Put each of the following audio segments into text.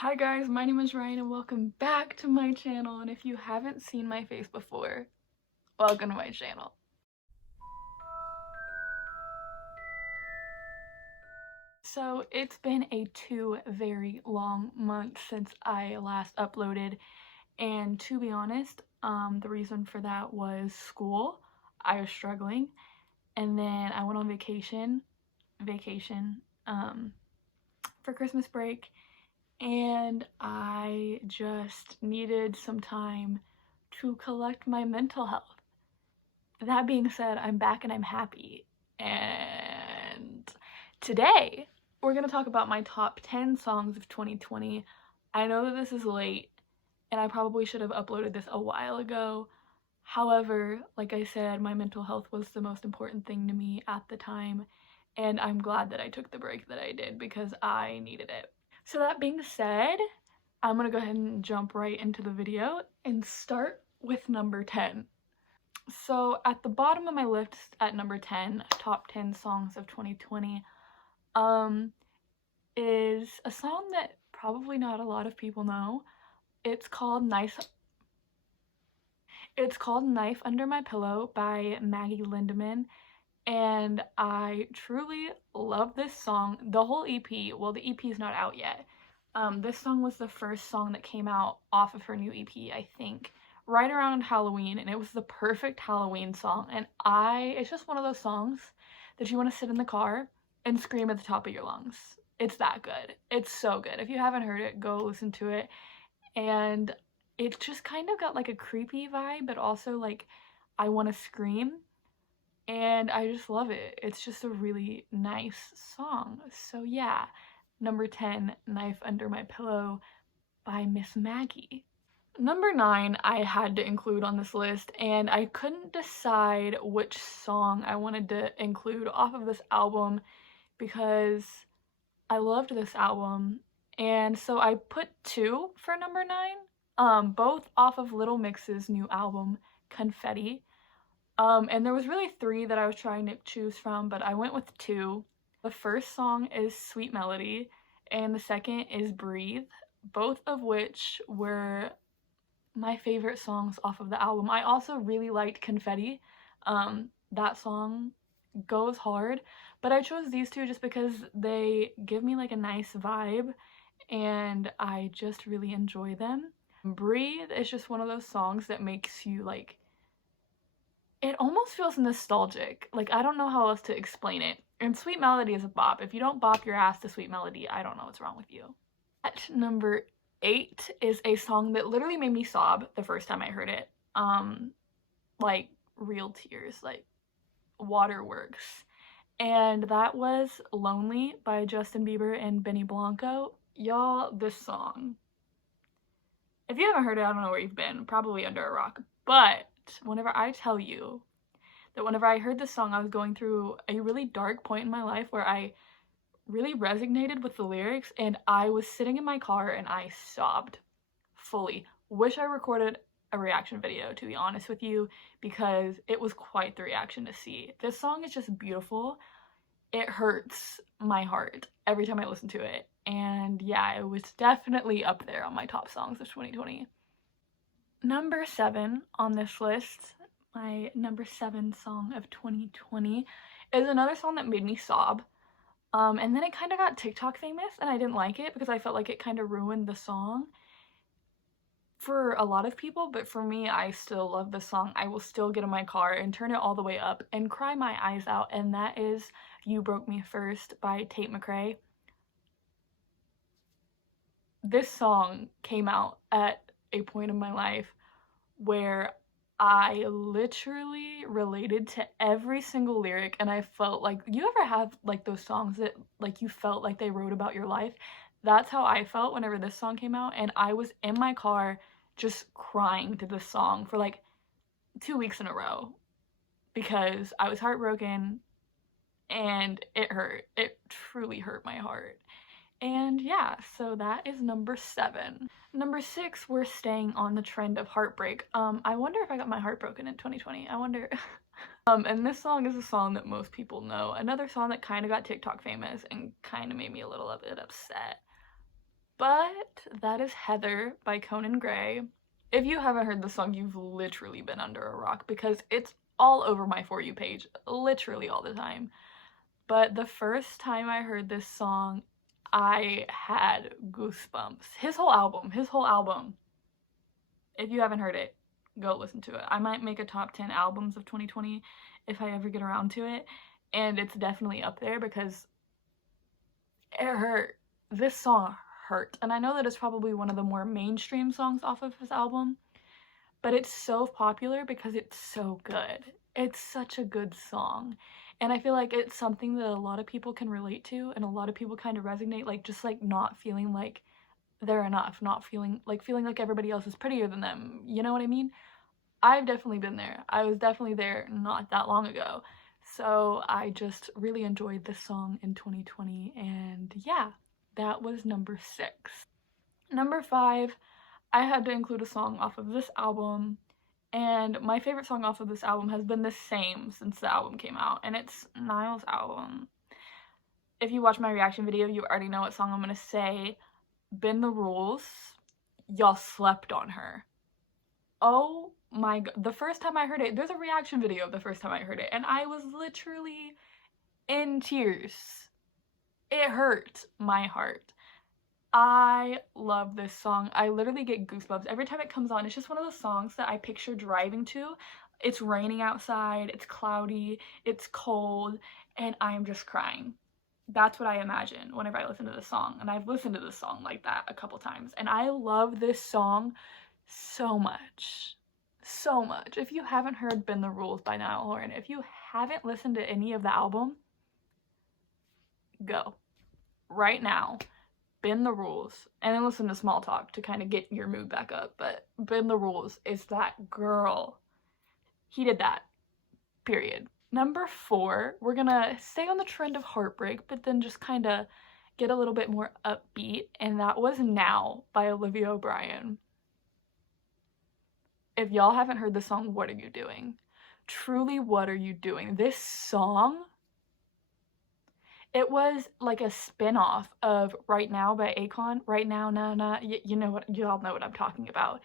Hi guys, my name is Ryan and welcome back to my channel, and if you haven't seen my face before, welcome to my channel. So it's been a 2 very long months since I last uploaded, and to be honest, the reason for that was school. I was struggling, and then I went on vacation for Christmas break, and I just needed some time to collect my mental health. That being said, I'm back and I'm happy. And today, we're going to talk about my top 10 songs of 2020. I know that this is late, and I probably should have uploaded this a while ago. However, like I said, my mental health was the most important thing to me at the time, and I'm glad that I took the break that I did because I needed it. So that being said, I'm gonna go ahead and jump right into the video and start with number 10. So at the bottom of my list at number 10, top 10 songs of 2020, is a song that probably not a lot of people know. It's called Knife Under My Pillow by Maggie Lindemann, and I truly love this song. The whole EP, well, the EP is not out yet. This song was the first song that came out off of her new EP, I think, right around Halloween, and it was the perfect Halloween song. And it's just one of those songs that you want to sit in the car and scream at the top of your lungs. It's that good. It's so good. If you haven't heard it, go listen to it. And it just kind of got like a creepy vibe, but also like I want to scream. And I just love it. It's just a really nice song. So yeah, number 10, Knife Under My Pillow by Miss Maggie. Number 9 I had to include on this list, and I couldn't decide which song I wanted to include off of this album because I loved this album, and so I put 2 for number 9, both off of Little Mix's new album, Confetti. And there was really 3 that I was trying to choose from, but I went with 2. The first song is Sweet Melody, and the second is Breathe, both of which were my favorite songs off of the album. I also really liked Confetti. That song goes hard, but I chose these 2 just because they give me like a nice vibe, and I just really enjoy them. Breathe is just one of those songs that makes you like, it almost feels nostalgic. Like, I don't know how else to explain it. And Sweet Melody is a bop. If you don't bop your ass to Sweet Melody, I don't know what's wrong with you. At number 8 is a song that literally made me sob the first time I heard it. Like real tears, like waterworks. And that was Lonely by Justin Bieber and Benny Blanco. Y'all, this song, if you haven't heard it, I don't know where you've been, probably under a rock. But whenever I tell you that whenever I heard this song, I was going through a really dark point in my life where I really resonated with the lyrics, and I was sitting in my car and I sobbed fully. Wish I recorded a reaction video, to be honest with you, because it was quite the reaction to see. This song is just beautiful. It hurts my heart every time I listen to it. And yeah, it was definitely up there on my top songs of 2020. Number 7 on this list, my number 7 song of 2020, is another song that made me sob. And then it kind of got TikTok famous, and I didn't like it because I felt like it kind of ruined the song for a lot of people, but for me, I still love the song. I will still get in my car and turn it all the way up and cry my eyes out, and that is You Broke Me First by Tate McRae. This song came out at a point in my life where I literally related to every single lyric, and I felt like, you ever have like those songs that like you felt like they wrote about your life? That's how I felt whenever this song came out, and I was in my car just crying to this song for like 2 weeks in a row because I was heartbroken and it hurt. It truly hurt my heart. And yeah, so that is number 7. Number 6, we're staying on the trend of heartbreak. I wonder if I got my heart broken in 2020. I wonder. And this song is a song that most people know. Another song that kind of got TikTok famous and kind of made me a little bit upset. But that is Heather by Conan Gray. If you haven't heard the song, you've literally been under a rock because it's all over my For You page, literally all the time. But the first time I heard this song, I had goosebumps. His whole album. If you haven't heard it, go listen to it. I might make a top 10 albums of 2020 if I ever get around to it. And it's definitely up there because it hurt. This song hurt. And I know that it's probably one of the more mainstream songs off of his album, but it's so popular because it's so good. It's such a good song. And I feel like it's something that a lot of people can relate to and a lot of people kind of resonate, like just like not feeling like they're enough, not feeling like everybody else is prettier than them. You know what I mean? I've definitely been there. I was definitely there not that long ago. So I just really enjoyed this song in 2020, and yeah, that was number 6. Number 5, I had to include a song off of this album, and my favorite song off of this album has been the same since the album came out, and it's Niall's album. If you watch my reaction video, you already know what song I'm gonna say. Bend the Rules. Y'all slept on her. Oh my god. The first time I heard it, there's a reaction video of the first time I heard it, and I was literally in tears. It hurt my heart. I love this song. I literally get goosebumps every time it comes on. It's just one of those songs that I picture driving to. It's raining outside, it's cloudy, it's cold, and I'm just crying. That's what I imagine whenever I listen to this song, and I've listened to this song like that a couple times, and I love this song so much. So much. If you haven't heard Bend the Rules by Niall Horan, if you haven't listened to any of the album, go. Right now. Bend the Rules. And then listen to Small Talk to kind of get your mood back up. But Bend the Rules is that girl. He did that. Period. Number 4, we're gonna stay on the trend of heartbreak, but then just kind of get a little bit more upbeat, and that was Now by Olivia O'Brien. If y'all haven't heard this song, what are you doing? Truly, what are you doing? This song, it was like a spin-off of Right Now by Akon. Right Now, nah, you know what, y'all know what I'm talking about.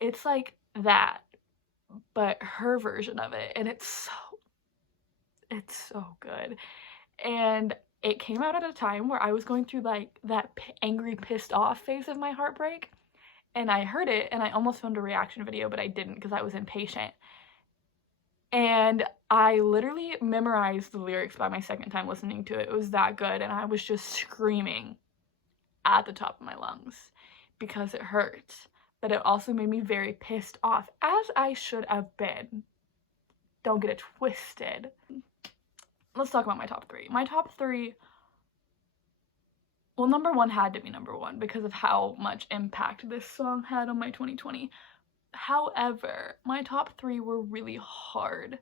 It's like that, but her version of it, and it's so good. And it came out at a time where I was going through like that angry, pissed off phase of my heartbreak. And I heard it and I almost filmed a reaction video, but I didn't because I was impatient. And I literally memorized the lyrics by my second time listening to it. It was that good, and I was just screaming at the top of my lungs because it hurt. But it also made me very pissed off, as I should have been. Don't get it twisted. Let's talk about my top 3. My top 3, well, number 1 had to be number 1 because of how much impact this song had on my 2020. However, my top 3 were really hard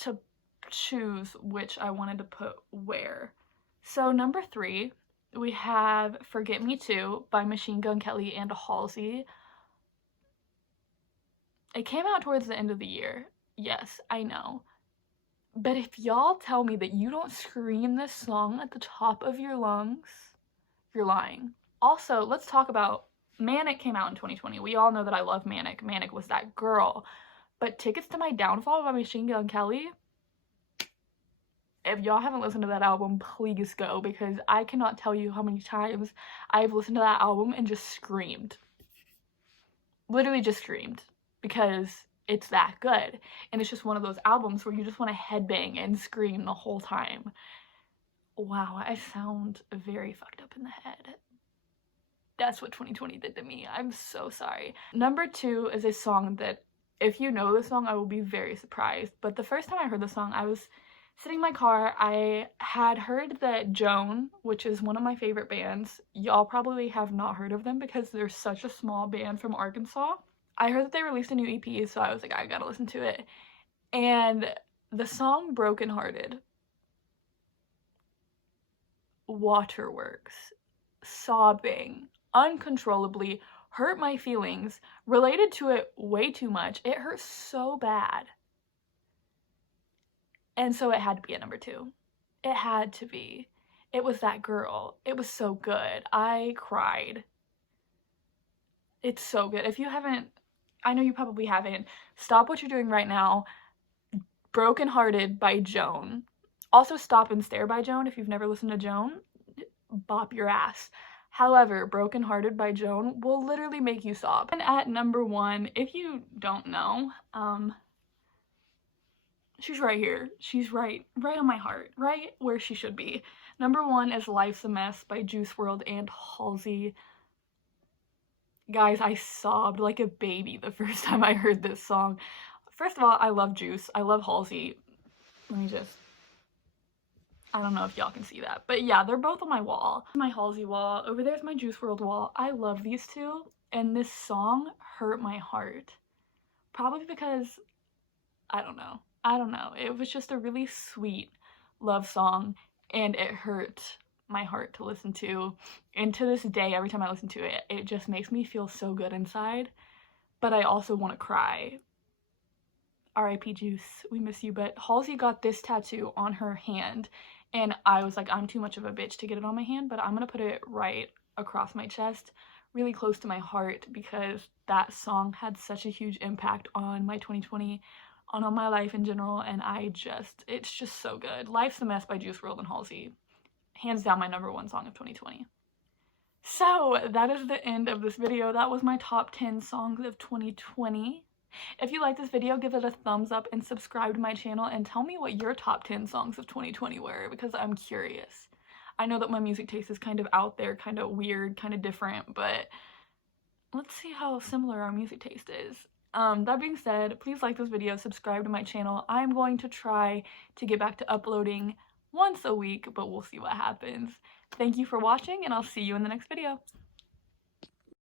to choose which I wanted to put where. So number 3, we have Forget Me Too by Machine Gun Kelly and Halsey. It came out towards the end of the year. Yes, I know. But if y'all tell me that you don't scream this song at the top of your lungs, you're lying. Also, let's talk about Manic. Came out in 2020. We all know that I love Manic. Manic was that girl. But Tickets to My Downfall by Machine Gun Kelly, if y'all haven't listened to that album, please go, because I cannot tell you how many times I've listened to that album and just screamed. Literally just screamed, because it's that good. And it's just one of those albums where you just want to headbang and scream the whole time. Wow, I sound very fucked up in the head. That's what 2020 did to me. I'm so sorry. Number 2 is a song that, if you know the song, I will be very surprised. But the first time I heard the song, I was sitting in my car. I had heard that Joan, which is one of my favorite bands, y'all probably have not heard of them because they're such a small band from Arkansas. I heard that they released a new EP, so I was like, I gotta listen to it. And the song Broken Hearted, Waterworks, sobbing uncontrollably, hurt my feelings, related to it way too much. It hurt so bad. And so it had to be at number 2. It had to be. It was that girl. It was so good. I cried It's so good. If you haven't, I know you probably haven't, stop what you're doing right now. Broken Hearted by Joan. Also, Stop and Stare by Joan. If you've never listened to Joan, bop your ass. However, Broken Hearted by Joan will literally make you sob. And at number 1, if you don't know, she's right here. She's right on my heart, right where she should be. Number 1 is Life's a Mess by Juice WRLD and Halsey. Guys, I sobbed like a baby the first time I heard this song. First of all, I love Juice. I love Halsey. Let me just, I don't know if y'all can see that, but yeah, they're both on my wall. My Halsey wall, over there's my Juice WRLD wall. I love these two, and this song hurt my heart. Probably because, I don't know. It was just a really sweet love song, and it hurt my heart to listen to. And to this day, every time I listen to it, it just makes me feel so good inside, but I also want to cry. R.I.P. Juice, we miss you. But Halsey got this tattoo on her hand, and I was like, I'm too much of a bitch to get it on my hand, but I'm gonna put it right across my chest, really close to my heart, because that song had such a huge impact on my 2020, on my life in general, and it's just so good. Life's a Mess by Juice WRLD and Halsey. Hands down my number 1 song of 2020. So that is the end of this video. That was my top 10 songs of 2020. If you like this video, give it a thumbs up and subscribe to my channel and tell me what your top 10 songs of 2020 were, because I'm curious. I know that my music taste is kind of out there, kind of weird, kind of different, but let's see how similar our music taste is. That being said, please like this video, subscribe to my channel. I'm going to try to get back to uploading once a week, but we'll see what happens. Thank you for watching, and I'll see you in the next video.